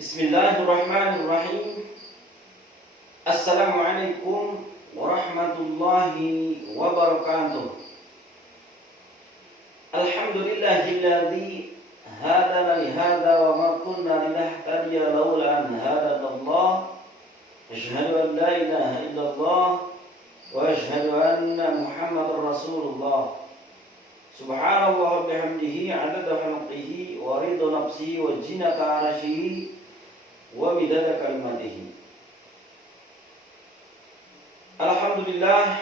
Bismillahirrahmanirrahim. Assalamualaikum warahmatullahi wabarakatuh. Alhamdulillahilladzi hadana li hadza wa ma kunna linahtadiya laula an hadanallah. Asyhadu an la ilaha illallah wa asyhadu anna Muhammadar Rasulullah. Subhanallah wa bihamdihi 'adada khalqihi wa ridha nafsihi wa zinata 'arsyihi wa midada kalimatihi. Alhamdulillah,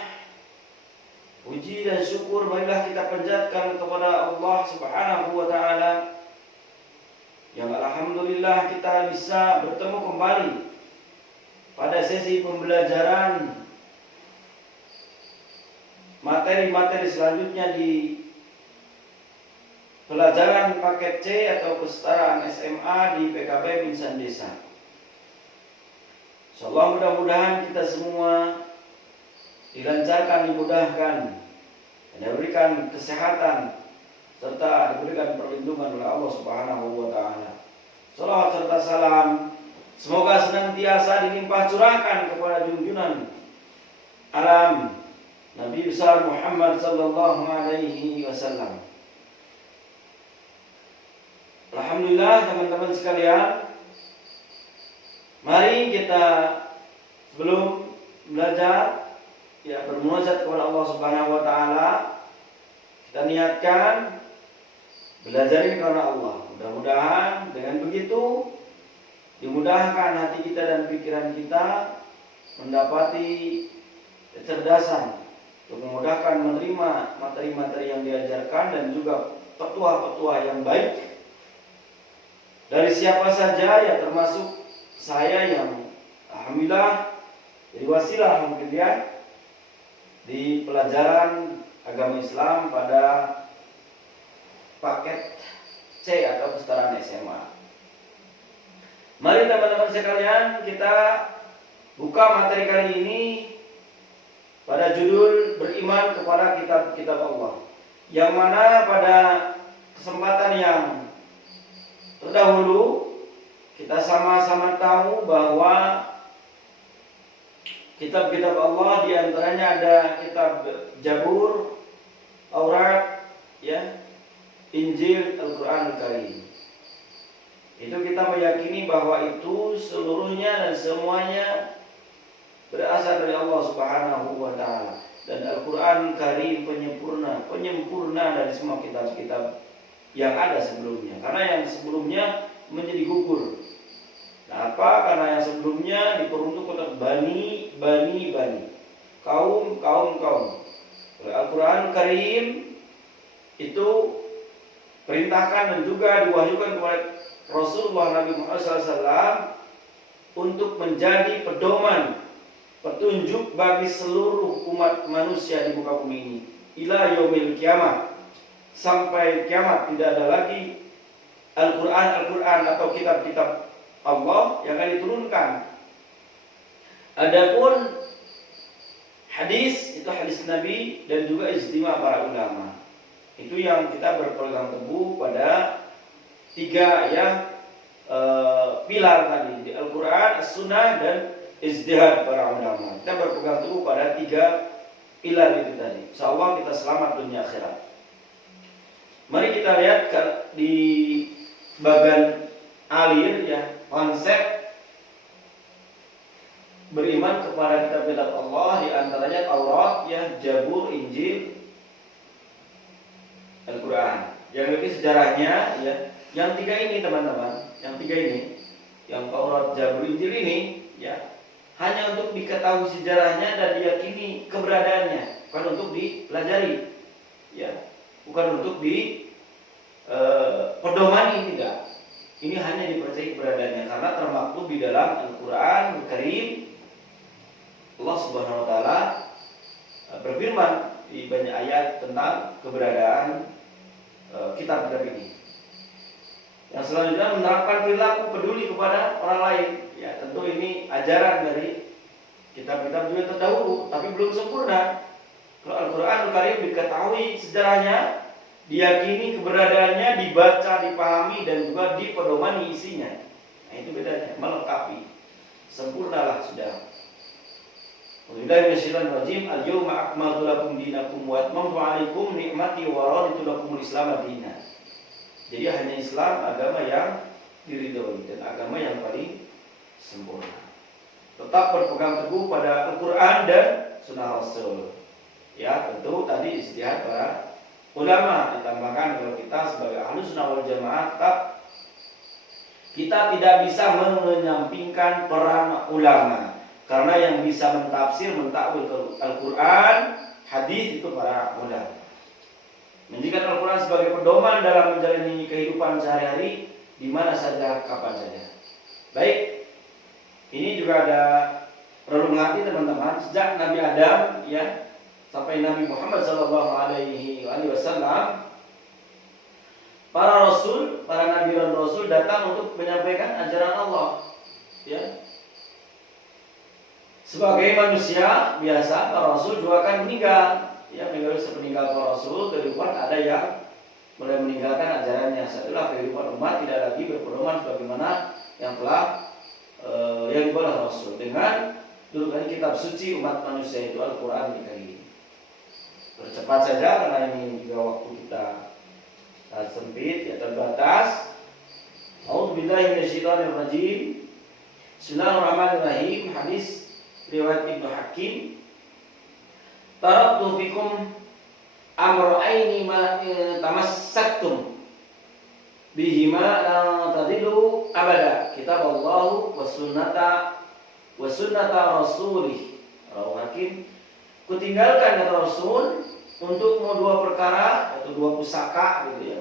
puji dan syukur marilah kita panjatkan kepada Allah Subhanahu wa taala yang alhamdulillah kita bisa bertemu kembali pada sesi pembelajaran materi-materi selanjutnya di pelajaran paket C atau kesetaraan SMA di PKB Insan Desa. Insyaallah mudah-mudahan kita semua dilancarkan, dimudahkan, dan diberikan kesehatan serta diberikan perlindungan oleh Allah Subhanahu wa taala. Salawat serta salam semoga senantiasa dilimpah curahkan kepada junjungan alam Nabi besar Muhammad sallallahu alaihi wasallam. Alhamdulillah teman-teman sekalian, mari kita sebelum belajar bermunajat kepada Allah Subhanahu wa taala, kita niatkan belajar ini karena Allah. Mudah-mudahan dengan begitu dimudahkan hati kita dan pikiran kita mendapati kecerdasan untuk memudahkan menerima materi-materi yang diajarkan dan juga petua-petua yang baik dari siapa saja, ya termasuk saya yang alhamdulillah jadi wasilah mungkin ya di pelajaran agama Islam pada paket C atau kesetaraan SMA. Mari teman-teman sekalian, kita buka materi kali ini pada judul beriman kepada kitab-kitab Allah, yang mana pada kesempatan yang terdahulu kita sama-sama tahu bahwa kitab-kitab Allah diantaranya ada kitab Zabur, Taurat, Injil, Al-Quran Al-Karim. Itu kita meyakini bahwa itu seluruhnya dan semuanya berasal dari Allah Subhanahu wa taala, dan Al-Quran Karim penyempurna dari semua kitab-kitab yang ada sebelumnya, karena yang sebelumnya menjadi gugur. Kenapa? Karena yang sebelumnya diperuntukkan untuk bani, kaum. Al-Quran Karim itu perintahkan dan juga diwahyukan kepada Rasulullah Nabi Muhammad SAW untuk menjadi pedoman, petunjuk bagi seluruh umat manusia di muka bumi ini ila yaumil kiamah, sampai kiamat tidak ada lagi Al-Quran atau kitab-kitab Allah yang akan diturunkan. Adapun hadis, itu hadis Nabi dan juga ijtima para ulama. Itu yang kita berpegang teguh pada tiga pilar tadi, di Al-Quran, As-Sunnah, dan ijtihad para ulama. Kita berpegang teguh pada tiga pilar itu tadi. Insyaallah kita selamat dunia akhirat. Mari kita lihat di bagian alir konsep beriman kepada kitab-kitab Allah, di antaranya Taurat, Zabur, Injil, Al-Quran. Yang lebih sejarahnya yang tiga ini teman-teman, yang Taurat, Zabur, Injil ini hanya untuk diketahui sejarahnya dan diyakini keberadaannya, bukan untuk dipelajari, bukan untuk pedomani, tidak. Ini hanya dipercayai keberadaannya karena termaktub di dalam Al-Quran Al-Karim. Allah Subhanahu wa taala berfirman di banyak ayat tentang keberadaan kitab-kitab ini. Yang selanjutnya menerapkan perilaku peduli kepada orang lain. Tentu ini ajaran dari kitab-kitab juga terdahulu, tapi belum sempurna. Kalau Al-Quran Al-Karim diketahui sejarahnya, diyakini keberadaannya, dibaca, dipahami, dan juga dipedomani isinya. Nah, itu bedanya, melengkapi. Sempurnalah sudah. Wabillahi minasyaitonir rajim. Al-yawma akmaltu lakum dinakum wa atmamtu 'alaikum ni'mati wa raditu lakumul Islam dinan. Jadi hanya Islam agama yang diridhoi dan agama yang paling sempurna. Tetap berpegang teguh pada Al-Qur'an dan Sunnah Rasul. Ya, tentu tadi ijtihad para ulama, ditambahkan kalau kita sebagai Ahlus Sunnah wal Jamaah tetap kita tidak bisa menyampingkan peran ulama, karena yang bisa mentafsir, mentakwil Al-Quran, hadis itu para ulama. Menjadikan Al-Quran sebagai pedoman dalam menjalani kehidupan sehari-hari di mana saja, kapan saja. Baik, ini juga ada relung hati teman-teman. Sejak Nabi Adam ya sampai Nabi Muhammad SAW, para rasul, para nabi dan rasul datang untuk menyampaikan ajaran Allah. Ya. Sebagai manusia biasa, para rasul juga akan meninggal. Ya, sepeninggal para rasul, kehidupan ada yang mulai meninggalkan ajarannya. Setelah kehidupan umat tidak lagi berpedoman sebagaimana yang telah yang dibawa rasul dengan dulukan kitab suci umat manusia itu Al-Quran Al-Karim. Bercepat saja karena ini juga waktu kita sempit, ya terbatas. A'udzubillahi minasyaitonirrajim. Bismillahirrahmanirrahim. Hadis riwayat Ibnu Hakim. Taraktu fikum amra'aini ma tamassaktum bihima la tadillu abada, kitab Allah wa sunnata rasulih. Rawahu Hakim. Kutinggalkan kata Rasul untuk dua perkara, yaitu dua pusaka gitu ya.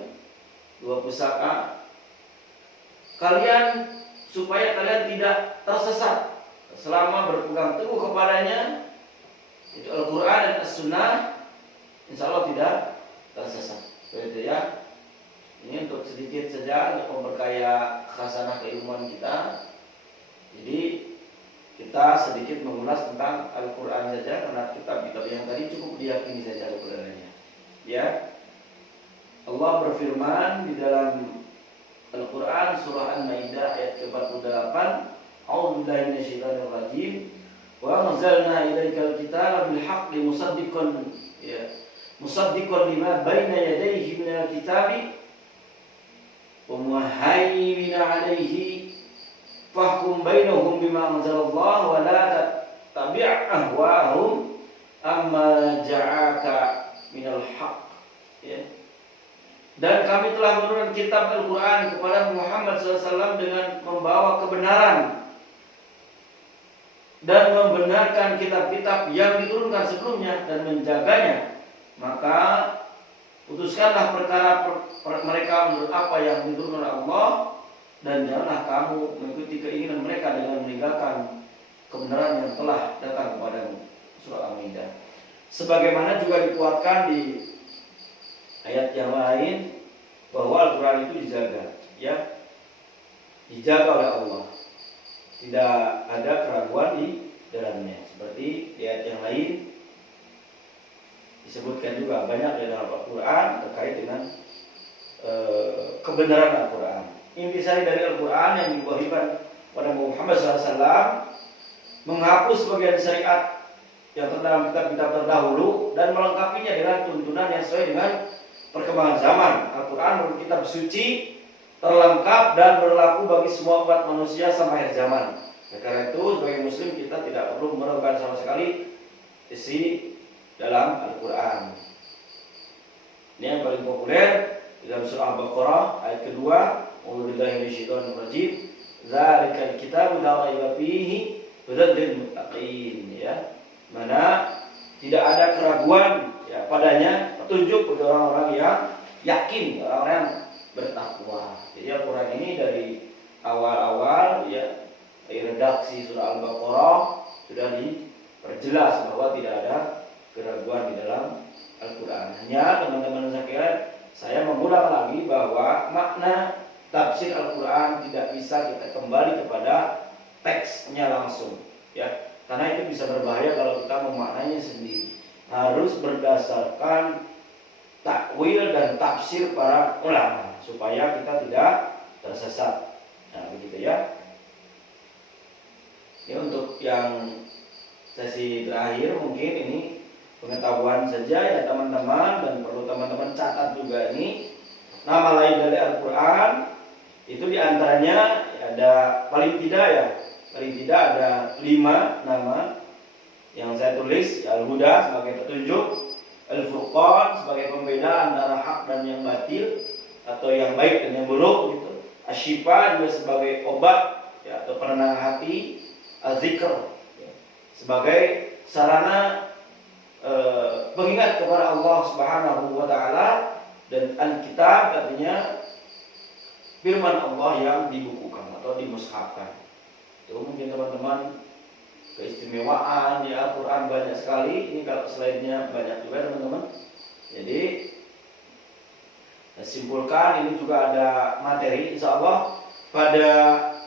Dua pusaka kalian, supaya kalian tidak tersesat selama berpegang teguh kepadanya, itu Al-Quran dan As-Sunnah, insya Allah tidak tersesat. Begitu ya. Ini untuk sedikit saja untuk memperkaya khasanah keilmuan kita. Jadi kita sedikit mengulas tentang Al-Quran saja, karena kitab-kitab yang tadi cukup diyakini saja Al-Qurannya. Ya, Allah berfirman di dalam Al-Quran surah An-Maidah ayat ke-48, A'udzubillahi minasyaitonir rajim. Wa anzalna ilaikal kitaba bil haqqi musaddiqan lima baina yadayhi minal kitabi wa muhaiminan 'alaihi fahkum bainahum bima anzalallah wa la tattabi' ahwa'ahum amma ja'aka minal haqq. Ya. Dan kami telah menurunkan kitab Al-Quran kepada Muhammad SAW dengan membawa kebenaran dan membenarkan kitab-kitab yang diturunkan sebelumnya dan menjaganya. Maka putuskanlah perkara mereka menurut apa yang diturunkan oleh Allah, dan janganlah kamu mengikuti keinginan mereka dengan meninggalkan kebenaran yang telah datang kepadamu. Surah Al-Maidah. Sebagaimana juga dikuatkan di ayat yang lain bahwa Al-Quran itu dijaga, ya, dijaga oleh Allah. Tidak ada keraguan di dalamnya. Seperti di ayat yang lain disebutkan juga banyak di dalam Al-Quran terkait dengan kebenaran Al-Quran. Intisari dari Al-Quran yang diwahyukan pada Muhammad SAW menghapus sebagian syariat yang terdalam kitab-kitab terdahulu dan melengkapinya dengan tuntunan yang sesuai dengan perkembangan zaman. Al-Quran merupakan kitab suci, terlengkap dan berlaku bagi semua umat manusia sampai akhir zaman. Karena itu sebagai muslim kita tidak perlu meragukan sama sekali isi dalam Al-Quran. Ini yang paling populer di dalam surah Al-Baqarah ayat kedua. A'udzubillahi minasyaitonir rajim. Dzalikal kitabu la raiba fihi hudan lil muttaqin. Ya. Mana tidak ada keraguan ya padanya, petunjuk bagi orang-orang yang yakin, orang-orang yang bertakwa. Jadi Al-Quran ini dari awal-awal ya redaksi surah Al-Baqarah sudah diperjelas bahwa tidak ada keraguan di dalam Al-Quran. Hanya teman-teman sekalian, saya mengulang lagi bahwa makna tafsir Al-Quran tidak bisa kita kembali kepada teksnya langsung, ya, karena itu bisa berbahaya kalau kita memaknainya sendiri. Harus berdasarkan takwil dan tafsir para ulama supaya kita tidak tersesat. Nah, begitu ya. Ya, untuk yang sesi terakhir mungkin ini pengetahuan saja ya teman-teman, dan perlu teman-teman catat juga ini nama lain dari Al-Quran. Itu diantaranya ada paling tidak ada 5 nama yang saya tulis. Al-Huda sebagai petunjuk, Al-Furqan sebagai pembeda antara hak dan yang batil atau yang baik dan yang buruk gitu. Asy-Syifa juga sebagai obat ya, atau penenang hati. Az-Zikr ya, sebagai sarana pengingat kepada Allah Subhanahu wa taala, dan Al-Kitab artinya firman Allah yang dibukukan atau dimushafkan. Itu mungkin teman-teman keistimewaan di Al-Quran banyak sekali. Ini kalau slide-nya banyak juga teman-teman. Jadi saya simpulkan ini juga ada materi insya Allah pada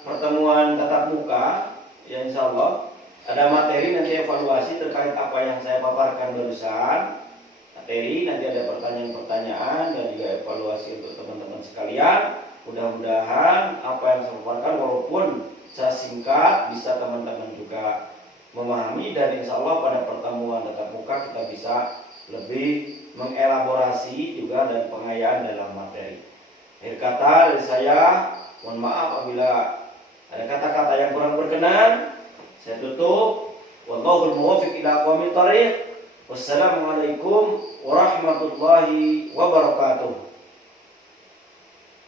pertemuan tatap muka ya, insya Allah ada materi nanti evaluasi terkait apa yang saya paparkan barusan. Materi nanti ada pertanyaan-pertanyaan dan juga evaluasi untuk teman-teman sekalian. Mudah-mudahan apa yang saya paparkan walaupun secara singkat bisa teman-teman juga memahami, dan insya Allah pada pertemuan tatap muka kita bisa lebih mengelaborasi juga dan pengayaan dalam materi. Akhir kata dari saya, mohon maaf apabila ada kata-kata yang kurang berkenan. Saya tutup. Wallahul muwaffiq ila aqwamit thoriq. Wassalamualaikum warahmatullahi wabarakatuh.